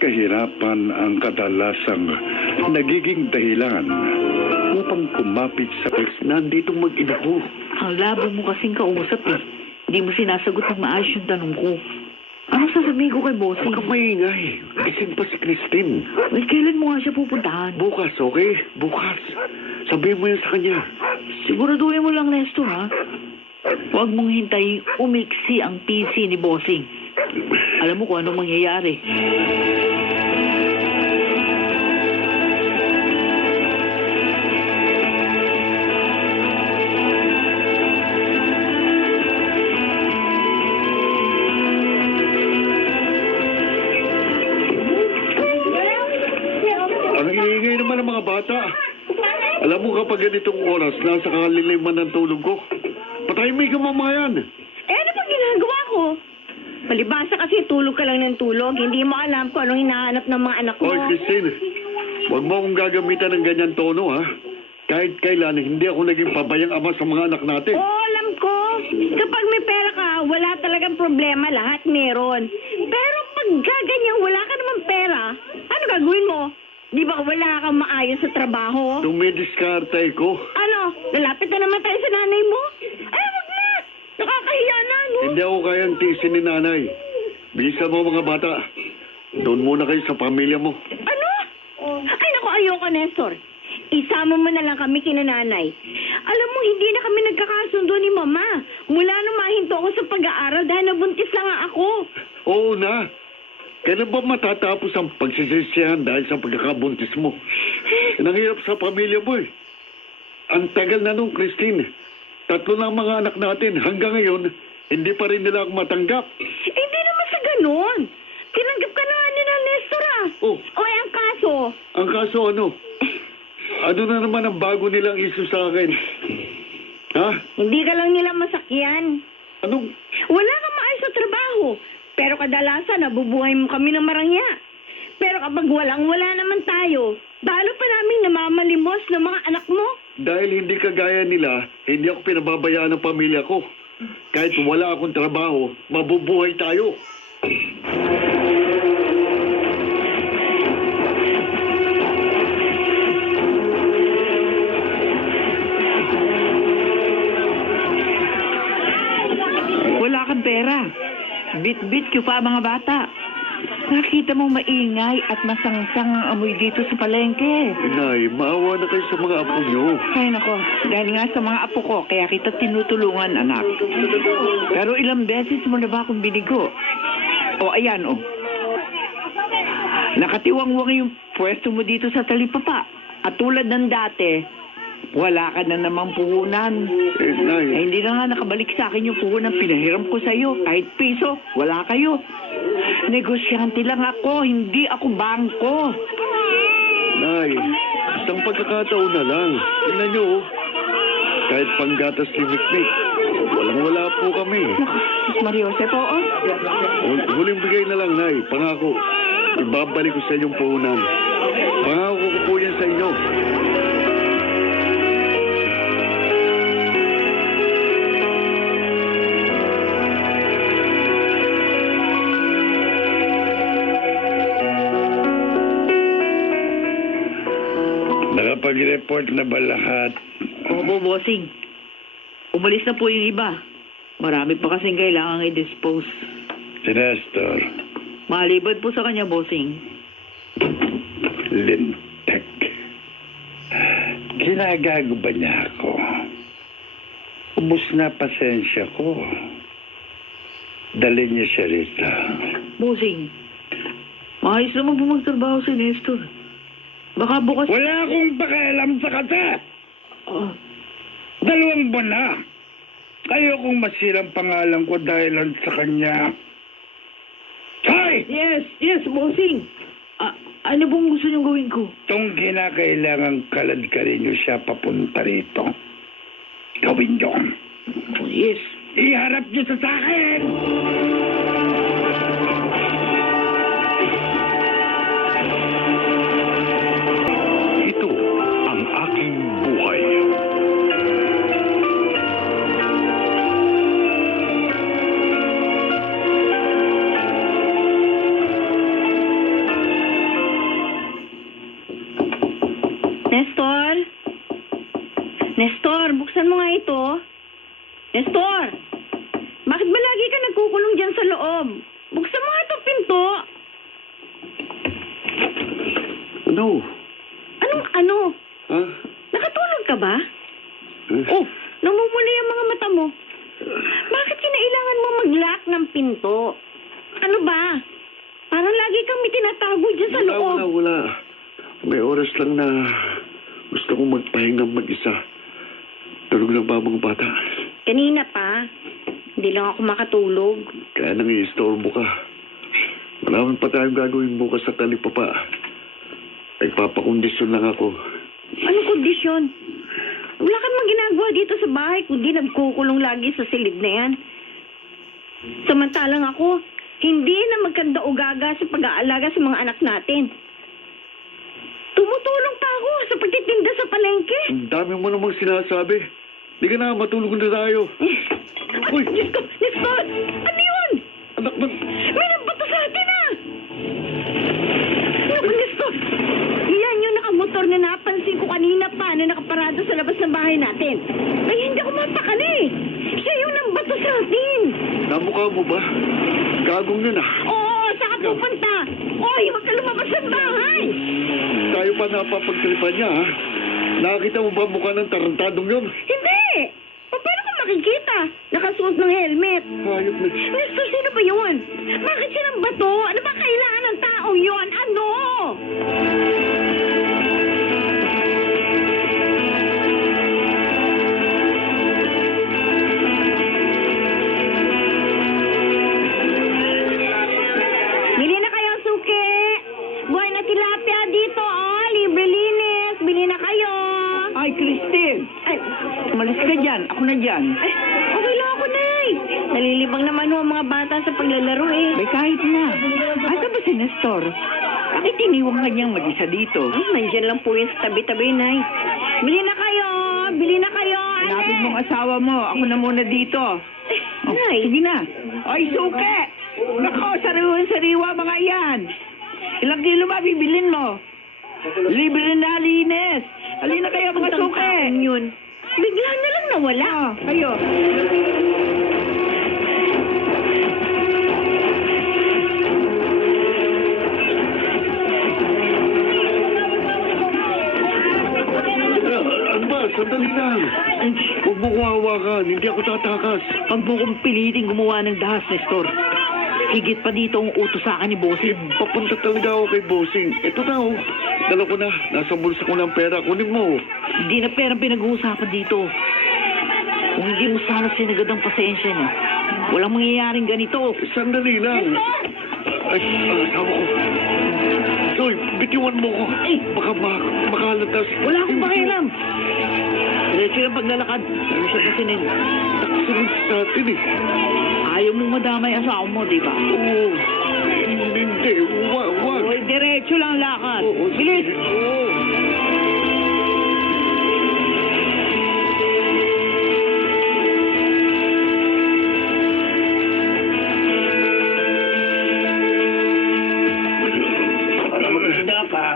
kahirapan ang kadalasang nagiging dahilan upang kumapit sa ex. Nandito mag-ina ko. Ang labo mo kasing kausap eh. Hindi mo sinasagot ng maayos yung tanong ko. Ano sasabihin ko kay Bossing? Huwag kang maingay. Gising pa si Christine. Well, kailan mo nga siya pupuntahan? Bukas, okay? Bukas. Sabihin mo yun sa kanya. Siguraduhin mo lang, Nestor, ha? Huwag mong hintayin umiksi ang PC ni Bossing. Alam mo kung anong mangyayari. Ang iingay naman ng mga bata. Alam mo kapag ganitong oras, nasa kaliliman ng tulog ko. Patahimik ka mamaya yan. Eh, ano pang ginagawa ko? Palibasa kasi tulog ka lang ng tulog. Hindi mo alam kung anong hinahanap ng mga anak mo. Hoy, Christine. Huwag mo akong gagamitan ng ganyan tono, ha? Kahit kailan, hindi ako naging pabayang ama sa mga anak natin. Oo, alam ko. Kapag may pera ka, wala talagang problema. Lahat meron. Pero pag gaganyan, wala ka naman pera, ano gagawin mo? Di ba wala kang maayos sa trabaho? Dumidiskarte ko. Ano? Lalapit na naman tayo sa nanay mo? Ay, wag na! Nakakahiya na, no? Hindi ako kayang tiisin ni nanay. Bilisan mo mga bata. Doon muna kayo sa pamilya mo. Ano? Ay, naku, ayoko, Nestor. Isama mo na lang kami kina nanay. Alam mo, hindi na kami nagkakasundo ni Mama. Mula nung mahinto ako sa pag-aaral dahil nabuntis lang nga ako. Oo na. Kailan ba matatapos ang pagsisisihan dahil sa pagkakabuntis mo? Nanghirap sa pamilya mo eh. Ang tagal na nung, Christine. 3 na ang mga anak natin. Hanggang ngayon, hindi pa rin nila ako matanggap. Hindi naman sa ganun. Tinanggap ka na nga ni Nestor, ah. Oh. O, ang kaso. Ang kaso ano? Ano na naman ang bago nilang isu sa akin? Ha? Hindi ka lang nila masakyan. Anong? Wala kang maayos sa trabaho. Pero kadalasan, nabubuhay mo kami ng marangya. Pero kapag walang-wala naman tayo, lalo pa namin namamalimos ng mga anak mo. Dahil hindi kagaya nila, hindi ako pinababayaan ng pamilya ko. Kahit wala akong trabaho, mabubuhay tayo. Wala kang pera. Bit-bit ko pa mga bata. Nakita mo maingay at masangsang ang amoy dito sa palengke. Inay, maawa na kayo sa mga apo nyo. Ay nako, dahil nga sa mga apo ko, kaya kita tinutulungan, anak. Pero ilang beses mo na ba akong binigo? O ayan, o. Nakatiwang-wang yung pwesto mo dito sa talipapa. At tulad ng dati, wala ka na namang puhunan. Nay, Hindi na nga nakabalik sa akin yung puhunan pinahiram ko sa'yo. Kahit piso, wala kayo. Negosyante lang ako, hindi ako bangko. Nay, isang pagkakataon na lang. Tingnan nyo, oh. Kahit panggatas ni Mikmik, walang-wala po kami. Sus Maria Jose po, oh. Huling bigay na lang, Nay. Pangako. Ibabalik ko sa inyong puhunan. Pangako ko po yan sa inyo. Nakapag-report na ba lahat? Opo, bossing. Umalis na po yung iba. Marami pa kasing kailangang i-dispose. Si Nestor, Maliban po sa kanya, bossing. lintek. Ginagago ba niya ako? Ubus na pasensya ko. Dali niya siya rito. Bossing, maayos naman po magtrabaho si Nestor. Baka bukas... Wala akong pakialam sa kata. Ah, 2 buwan na. Ayokong masirang pangalan ko dahil sa kanya. Hoy! yes, bossing. Ano pong gusto niyong gawin ko? Itong kinakailangan kaladkarin niyo siya papunta rito. Gawin niyo. Oh, yes. Iharap niyo sa akin! Ito ang aking buhay. buksan mo nga ito. Nestor! Bakit ba lagi ka nagkukulong dyan sa loob? Buksan mo nga itong pinto. Ano? Anong ano? Ha? Nakatulog ka ba? Eh, Oh, namumula yung mga mata mo. Bakit kinailangan mo mag-lock ng pinto? Ano ba? Parang lagi kang may tinatago dyan sa loob. wala. May oras lang na gusto kong magpahinga mag-isa. Tulog na ba mga bata? Kanina pa. Hindi lang ako makatulog. Kaya nang i-istorbo ka. Marami pa tayong gagawin bukas sa talipapa. Nagpapakondisyon lang ako. Anong kondisyon? Wala ka namang ginagawa dito sa bahay kundi nagkukulong lagi sa silid na yan. Samantalang ako, hindi na magkanda o gaga sa pag-aalaga sa mga anak natin. Tumutulong pa ako sa pagtitinda sa palengke. Ang dami mo namang sinasabi. Hindi ka na, matulog na tayo. Uy! Diyos ko, Nestor! Ano yun? Anak man! May nagbato sa atin ah! Naku, Nestor! Yan yung nakamotor na napansin ko kanina pa na nakaparado sa labas ng bahay natin. Kaya hindi ako mapakali. Siya yung nagbato sa atin. Namukha mo ba? Gagong yun ah. Oo, saan ka pupunta? Oy, huwag ka lumabas ng bahay! Tayo pa napapagtripan niya ha. Nakakita mo ba mukha ng tarantadong yun? Hindi! Paano ka makikita? Nakasuot ng helmet. Hayop na. Nestor, sino ba yun? Bakit siya ng bato? Ano ba kailangan ng tao yon? Ano? Bili na kayo, suki! Buhay na tilapia dito, oh! Libre linis! Bili na kayo! Ay, Christine! Ay, Umalis ka dyan. Ako na dyan. ay, okay lang ako, Nay. Nalilibang naman ho ang mga bata sa paglalaro eh. May kahit na. Asa ba si Nestor? Bakit iniwang ka niyang mag-isa dito? Nandyan lang po yun sa tabi-tabi, Nay. Bili na kayo! Bili na kayo! Hanapin mong asawa mo. Ako na muna dito. Oh, Nay. sige na. Ay, suke! Nako, sariwan-sariwa mga iyan. Ilang kilo ba bibilin mo? Libre na linis. Halina kayo mga Ang suke. taong yun. Bigla na lang nawala. Ah, kayo. Ano ba? Sandali lang. Huwag mo kong hawakan. Hindi ako tatakas. Pag mo kong piliting gumawa ng dahas, Nestor, higit pa dito ang utos sa akin ni Bossing. Papunta talaga ako kay Bossing. Ito na oh. Dala ko na. Nasa bulsa ko ng pera. Kunin mo. Hindi na perang pinag-uusapan dito. Kung hindi mo sana sinagad ang pasensya niya, walang mangyayaring ganito. Sandali lang. Ay, asawa ko. Soy, bitiwan mo ko. Ay! Baka makalatas. Wala akong pakialam. Diretso lang paglalakad. Ano siya kasinin? Nakasunod sa atin eh. Ayaw mong madamay asawa mo, di ba? Oo. Hindi. Wag. Oy, diretso lang lakad. Oo, Bilis! sige. Oo.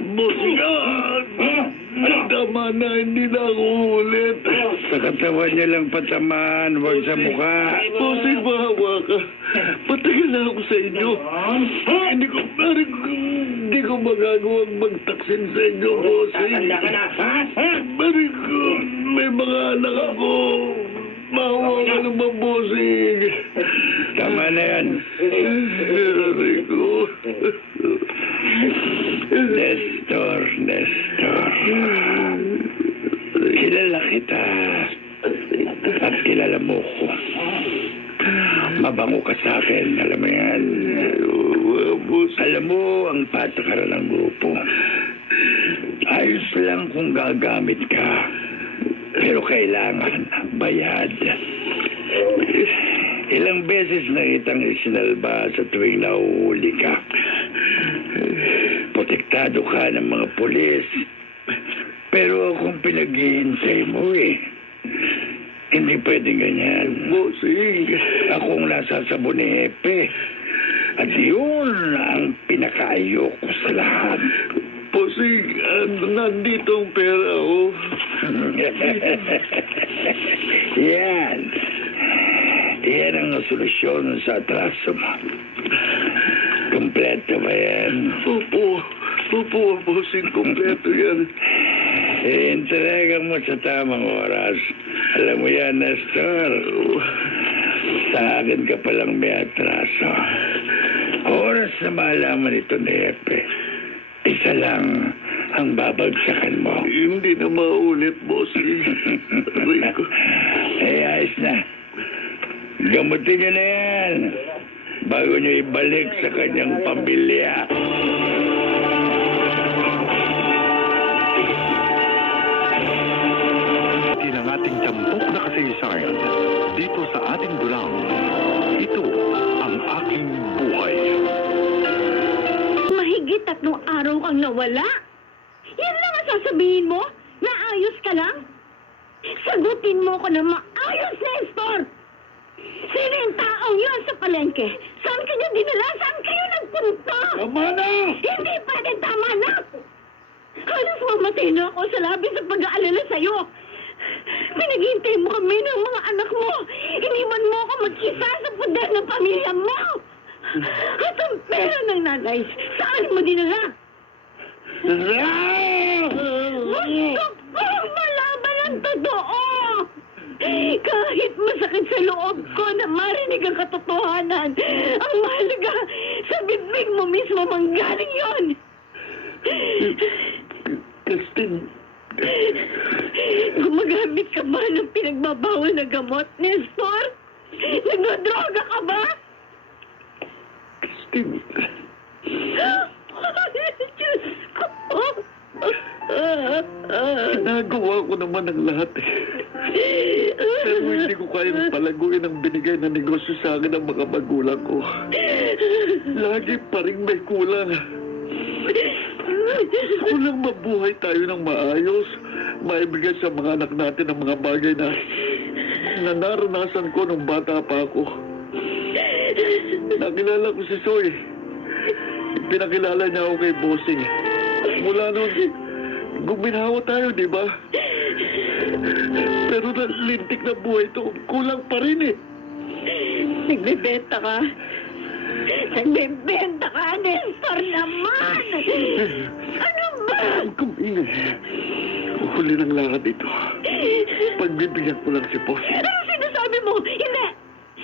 Musikan! Tama na, hindi na ako ulit. Sa katawan niya lang patamaan, huwag sa mukha. Bossing, mahawa ka. Patagal na ako sa inyo. Hindi ko magagawang magtaksin sa inyo, bossing. Maring ko, may mga anak ako. Mahawa ka naman, bossing. Tama na yan. Maring ko. Nestor. Kilala kita. At kilala mo ko. Mabango ka sa akin, alam mo yan. Alam mo ang patakaran ng grupo. Ayos lang kung gagamit ka. Pero kailangan bayad. Ilang beses na kitang isinalba sa tuwing nahuhuli ka. Protektado ka ng mga pulis. Pero akong pinaghihintay mo eh. Hindi pwedeng ganyan. Bossing. Akong nasasabo ni Epe. At yun ang pinakaayoko sa lahat. Bossing, nandito ang pera, oh. Yan. Yan ang solusyon sa atraso mo. Kompleto ba yan? Opo, bossing, kompleto yan. Entrega mo sa tamang oras. Alam mo yan, Nestor. Sa akin ka palang may atraso. Oras na malaman ito ni Epe. Isa lang ang babagsakan mo. Hindi na maulit, bossing. Aray ko. Ayos na. Gamutin niyo na yan. Bago niyo ibalik sa kanyang pamilya. Din ang ating tampok na kasaysayan dito sa ating dulang. Ito ang aking buhay. Mahigit 3 araw kang nawala. Yan lang ang sasabihin mo? Naayos ka lang? Sagutin mo ko na maayos, Nestor! Sino yung taong yun sa palengke? Saan kayo dinala? Saan kayo nagpunta? Tama na! Hindi pwede, tama na! Halos mamatay na ako sa labis sa pag-aalala sa'yo. Pinaghintay mo kami ng mga anak mo. Iniwan mo ako mag-isa sa poder ng pamilya mo. At ang pera ng nanay, saan mo dinala? Gusto kong malaman ang totoo! Kahit masakit sa loob ko na marinig ang katotohanan, ang mahalaga, sa bibig mo mismo manggaling yon. Christine, Gumagamit ka ba ng pinagbabawal na gamot, Nestor? Nagdodroga ka ba? Christine, Diyos ko! ginagawa ko naman ang lahat eh. Pero hindi ko kayang palaguin ang binigay na negosyo sa akin ng mga magulang ko. Lagi pa rin may kulang. Kulang mabuhay tayo ng maayos, maibigay sa mga anak natin ang mga bagay na naranasan ko nung bata pa ako. Nakilala ko si Soy. Pinakilala niya ako kay Bossing. Mula noon, guminawa tayo, di ba? Pero lintik na buhay ito, kulang pa rin eh. Nagbebenta ka? Nagbebenta ka, Nestor naman! Ano ba? Huwag kang ingay. Huli ng lakad ito. Pagbibigyan ko lang si Bossing. Ano sinasabi mo? Hindi!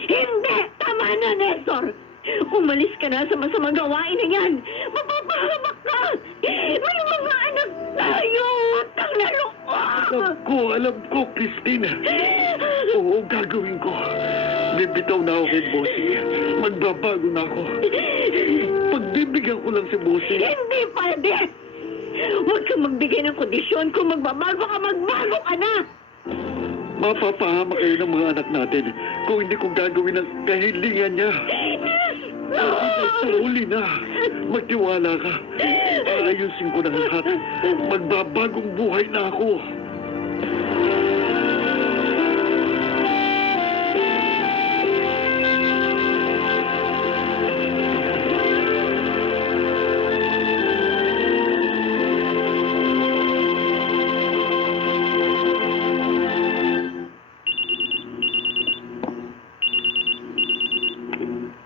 Hindi! Tama na, Nestor! Umalis ka na sa masamang gawain na yan! Mapapahamak ka! May mga anak tayo! Utang na loob! Alam ko, Christine. Oo, gagawin ko. Bibitaw na ako kay Bossing. Magbabago na ako. Pagbibigyan ko lang si Bossing. Hindi pwede! Huwag kang magbigay ng kondisyon. Kung magbabago ka na! Mapapahamak kayo ng mga anak natin kung hindi ko gagawin ang kahilingan niya. Huli na. Magtiwala ka. Ayusin ko na lahat. Magbabagong buhay na ako.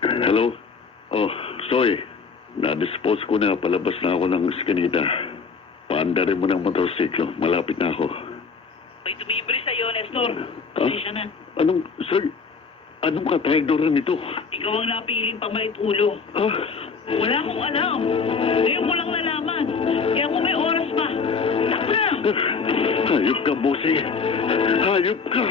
Hello? Oh, sorry. Na-dispose ko na. Palabas na ako ng iskanita. Paandarin mo ng motorsiklo. Malapit na ako. May tumibre sa'yo, Nestor. Pasensya na. Anong, sir? Anong katraidoran nito? Ikaw ang napiling pamalit ulo. Ah, Wala akong alam. Ngayon ko lang nalaman. Kaya kung may oras pa, takbo na! hayop ka, Bossing. Hayop ka.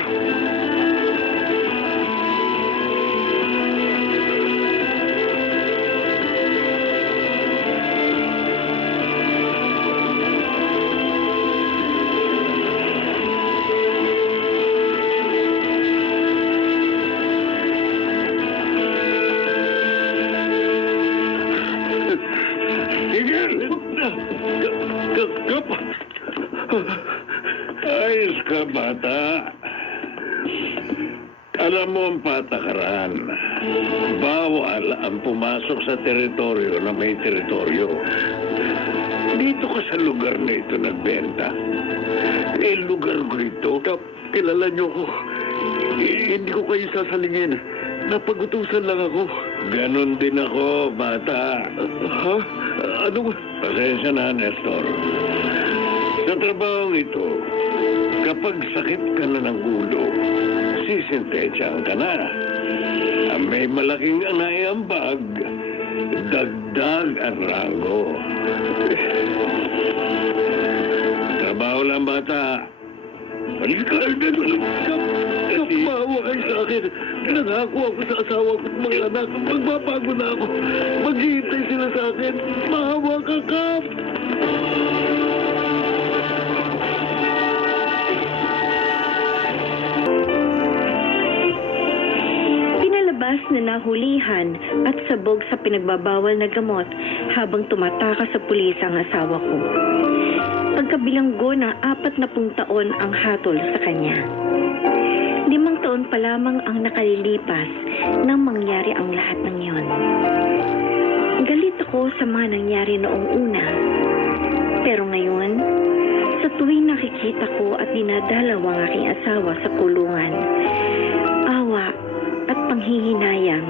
Ayos ka, bata. Alam mo ang patakaran. Bawal ang pumasok sa teritoryo na may teritoryo. Dito ka sa lugar na ito nagbenta. Eh, lugar ko ito. Kilala niyo ko. Hindi ko kayo sasalingin. Napagutusan lang ako. Ganon din ako, bata. Ha? Anong... Pasensya na, Nestor. Sa trabaho ito, kapag sakit ka na ng ulo, sisintensyahan ka na. Ang may malaking naiambag, dagdag ang rango. Trabaho lang, bata. Halika, Kapawa kayo sa akin. Nangako ako sa asawa ko at mga anak. Magbabago na ako. Maghihintay sila sa akin. Maawa ka, Kap. Pinalabas na nahulihan at sabog sa pinagbabawal na gamot habang tumataka sa pulis ang asawa ko. Pagkabilanggo ng 40 taon ang hatol sa kanya. 5 taon pa lamang ang nakalilipas nang mangyari ang lahat ng yon. Galit ako sa mga nangyari noong una. Pero ngayon, sa tuwing nakikita ko at dinadalaw ang aking asawa sa kulungan, awa at panghihinayang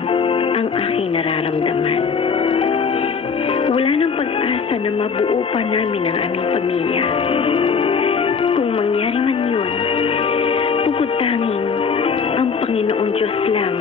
ang aking nararamdaman. Wala nang pag-asa na mabuo pa namin ang aming pamilya. Kung mangyari man yun, bukod tanging ang Panginoong Diyos lang